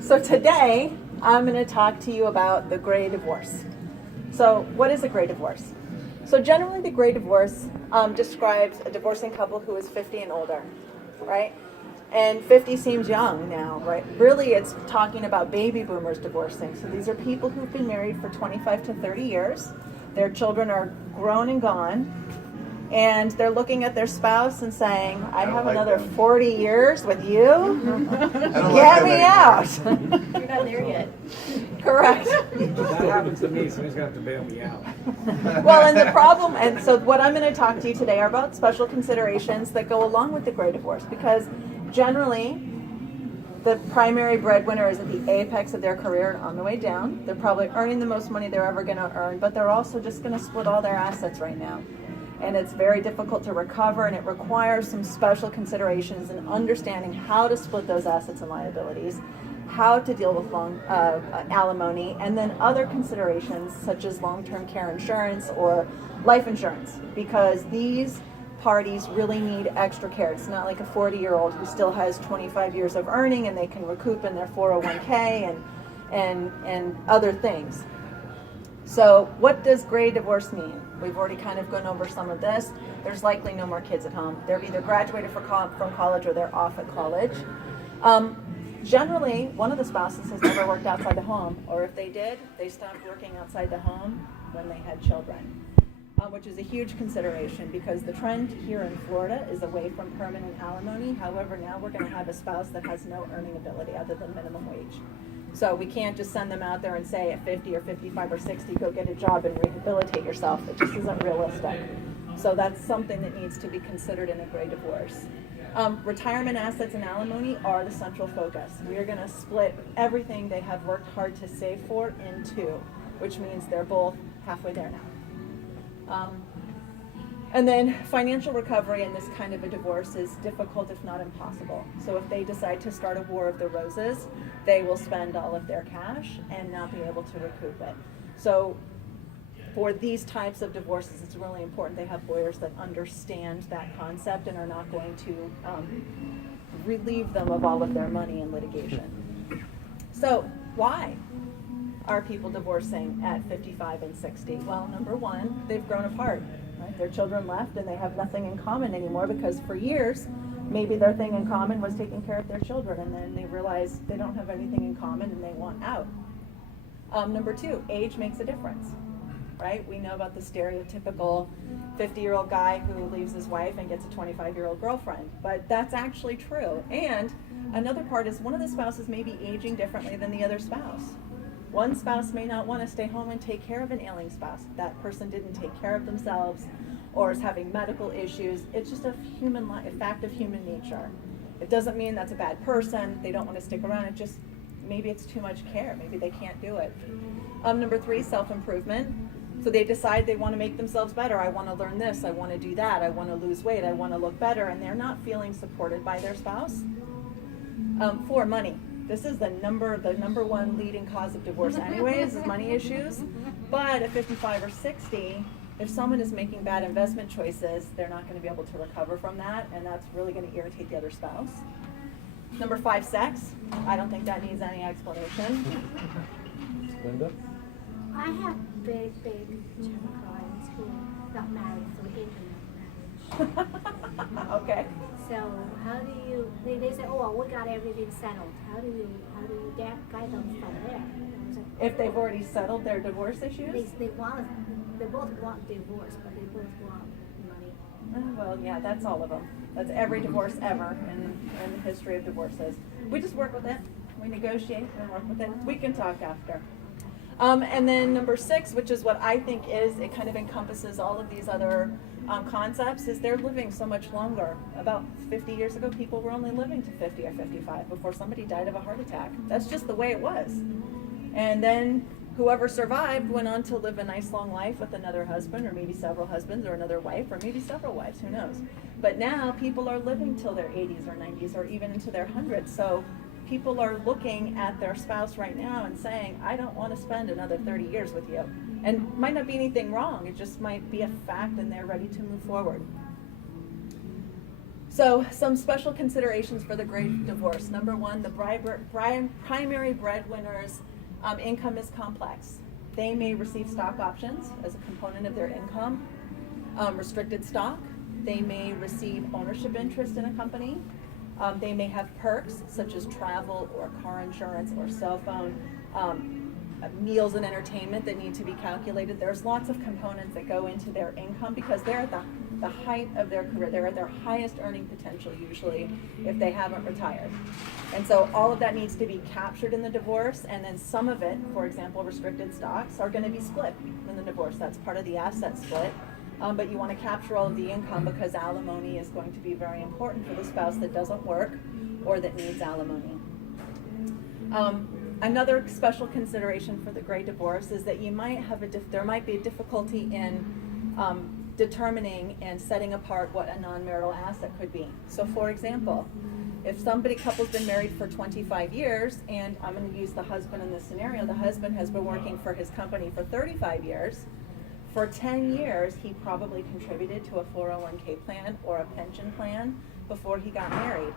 So today, I'm going to talk to you about the gray divorce. So what is a gray divorce? So generally the gray divorce describes a divorcing couple who is 50 and older, right? And 50 seems young now, right? Really it's talking about baby boomers divorcing. So these are people who've been married for 25 to 30 years. Their children are grown and gone. And they're looking at their spouse and saying, I have another 40 years with you? Get me out. You're not there yet. Correct. That happens to me, somebody's going to have to bail me out. Well, and the problem, and so what I'm going to talk to you today are about special considerations that go along with the gray divorce, because generally the primary breadwinner is at the apex of their career and on the way down. They're probably earning the most money they're ever going to earn, but they're also just going to split all their assets right now. And it's very difficult to recover, and it requires some special considerations and understanding how to split those assets and liabilities, how to deal with alimony, and then other considerations such as long-term care insurance or life insurance, because these parties really need extra care. It's not like a 40-year-old who still has 25 years of earning and they can recoup in their 401k and other things. So what does gray divorce mean? We've already kind of gone over some of this. There's likely no more kids at home. They've either graduated from college or they're off at college. Generally, one of the spouses has never worked outside the home, or if they did, they stopped working outside the home when they had children, which is a huge consideration because the trend here in Florida is away from permanent alimony. However, now we're going to have a spouse that has no earning ability other than minimum wage. So we can't just send them out there and say at 50 or 55 or 60, go get a job and rehabilitate yourself. It just isn't realistic. So that's something that needs to be considered in a gray divorce. Retirement assets and alimony are the central focus. We are going to split everything they have worked hard to save for in two, which means they're both halfway there now. And then financial recovery in this kind of a divorce is difficult, if not impossible. So if they decide to start a war of the roses, they will spend all of their cash and not be able to recoup it. So for these types of divorces, it's really important they have lawyers that understand that concept and are not going to relieve them of all of their money in litigation. So why are people divorcing at 55 and 60? Well, number one, they've grown apart. Right? Their children left and they have nothing in common anymore because for years, maybe their thing in common was taking care of their children, and then they realize they don't have anything in common and they want out. Number two, age makes a difference. Right? We know about the stereotypical 50-year-old guy who leaves his wife and gets a 25-year-old girlfriend, but that's actually true. And another part is one of the spouses may be aging differently than the other spouse. One spouse may not want to stay home and take care of an ailing spouse. That person didn't take care of themselves or is having medical issues. It's just a fact of human nature. It doesn't mean that's a bad person. They don't want to stick around. It just, maybe it's too much care. Maybe they can't do it. Number three, self-improvement. So they decide they want to make themselves better. I want to learn this. I want to do that. I want to lose weight. I want to look better. And they're not feeling supported by their spouse. Four, money. This is the number one leading cause of divorce anyways, is money issues. But at 55 or 60, if someone is making bad investment choices, they're not going to be able to recover from that, and that's really going to irritate the other spouse. Number five, sex. I don't think that needs any explanation. Linda? I have big clients who got married through internet marriage. Okay. So how do you? They say, oh, well, we got everything settled. How do you guide them from there? So If they've already settled their divorce issues? they both want divorce, but they both want money. Well, yeah, that's all of them. That's every divorce ever in the history of divorces. We just work with it. We negotiate and work with it. We can talk after. And then number six, which is what I think it kind of encompasses all of these other concepts, is they're living so much longer. About 50 years ago, people were only living to 50 or 55 before somebody died of a heart attack. That's just the way it was. And then whoever survived went on to live a nice long life with another husband, or maybe several husbands, or another wife, or maybe several wives, who knows. But now people are living till their 80s or 90s or even into their hundreds. So people are looking at their spouse right now and saying, I don't want to spend another 30 years with you. And might not be anything wrong. It just might be a fact and they're ready to move forward. So some special considerations for the great divorce. Number one, the primary breadwinner's income is complex. They may receive stock options as a component of their income, restricted stock. They may receive ownership interest in a company. They may have perks such as travel or car insurance or cell phone, meals and entertainment that need to be calculated. There's lots of components that go into their income because they're at the height of their career. They're at their highest earning potential usually if they haven't retired. And so all of that needs to be captured in the divorce, and then some of it, for example, restricted stocks, are going to be split in the divorce. That's part of the asset split. But you want to capture all of the income because alimony is going to be very important for the spouse that doesn't work or that needs alimony. Another special consideration for the great divorce is that you might have there might be a difficulty in determining and setting apart what a non-marital asset could be. So for example, if couple's been married for 25 years, and I'm going to use the husband in this scenario, the husband has been working for his company for 35 years, for 10 years he probably contributed to a 401k plan or a pension plan before he got married.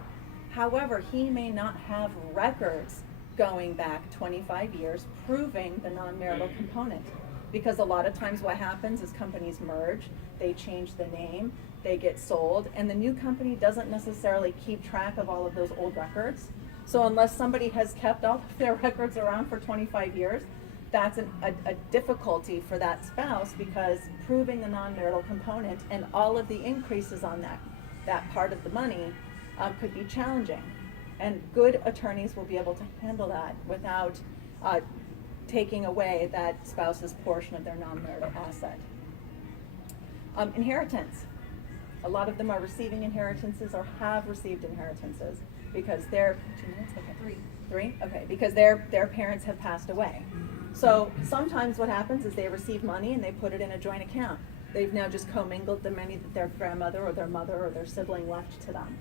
However, he may not have records going back 25 years proving the non-marital component, because a lot of times what happens is companies merge, they change the name, they get sold, and the new company doesn't necessarily keep track of all of those old records. So unless somebody has kept all of their records around for 25 years, that's a difficulty for that spouse, because proving the non-marital component and all of the increases on that part of the money could be challenging. And good attorneys will be able to handle that without taking away that spouse's portion of their non-marital asset. Inheritance. A lot of them are receiving inheritances or have received inheritances because their 2 minutes? Okay. Three? Okay, because their parents have passed away. So sometimes what happens is they receive money and they put it in a joint account. They've now just commingled the money that their grandmother or their mother or their sibling left to them.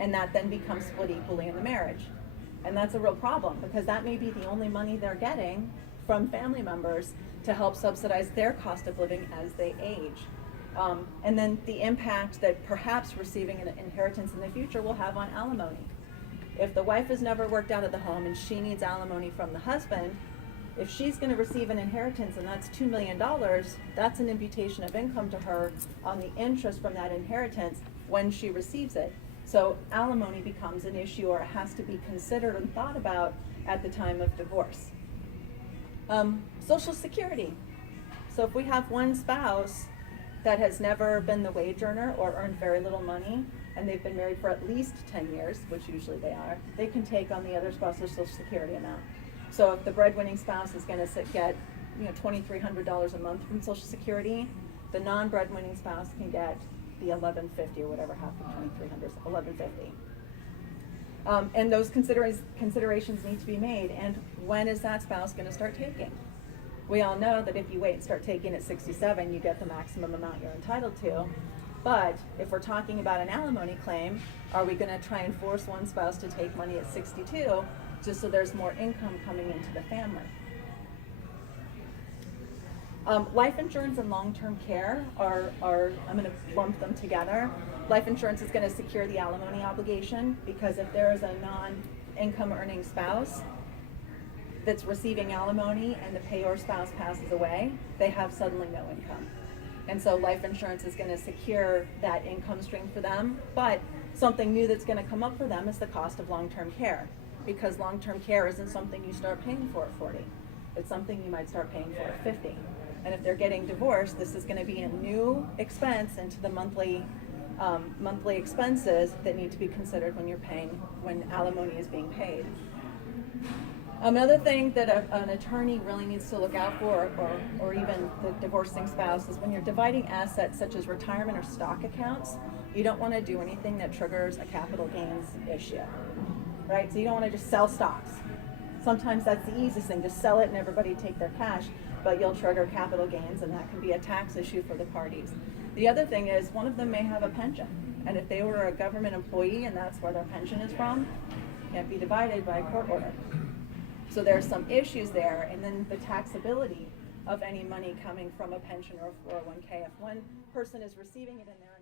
And that then becomes split equally in the marriage. And that's a real problem, because that may be the only money they're getting from family members to help subsidize their cost of living as they age. And then the impact that perhaps receiving an inheritance in the future will have on alimony. If the wife has never worked out of the home and she needs alimony from the husband, if she's going to receive an inheritance and that's $2 million, that's an imputation of income to her on the interest from that inheritance when she receives it. So alimony becomes an issue, or it has to be considered and thought about at the time of divorce. Social Security. So if we have one spouse that has never been the wage earner or earned very little money, and they've been married for at least 10 years, which usually they are, they can take on the other spouse's Social Security amount. So if the breadwinning spouse is going to get $2,300 a month from Social Security, the non-breadwinning spouse can get the $1,150 or whatever half of $2,300 is, $1,150. And those considerations need to be made. And when is that spouse going to start taking? We all know that if you wait and start taking at 67, you get the maximum amount you're entitled to. But if we're talking about an alimony claim, are we going to try and force one spouse to take money at 62 just so there's more income coming into the family? Life insurance and long-term care are I'm going to lump them together. Life insurance is going to secure the alimony obligation, because if there is a non-income earning spouse that's receiving alimony and the payor spouse passes away, they have suddenly no income. And so life insurance is going to secure that income stream for them. But something new that's going to come up for them is the cost of long-term care, because long-term care isn't something you start paying for at 40. It's something you might start paying for at 50. And if they're getting divorced, this is going to be a new expense into the monthly expenses that need to be considered when alimony is being paid. Another thing that an attorney really needs to look out for, or even the divorcing spouse, is when you're dividing assets such as retirement or stock accounts, you don't want to do anything that triggers a capital gains issue, right? So you don't want to just sell stocks. Sometimes that's the easiest thing, just sell it and everybody take their cash, but you'll trigger capital gains, and that can be a tax issue for the parties. The other thing is, one of them may have a pension, and if they were a government employee and that's where their pension is from, it can't be divided by a court order. So there's some issues there, and then the taxability of any money coming from a pension or a 401k. If one person is receiving it in their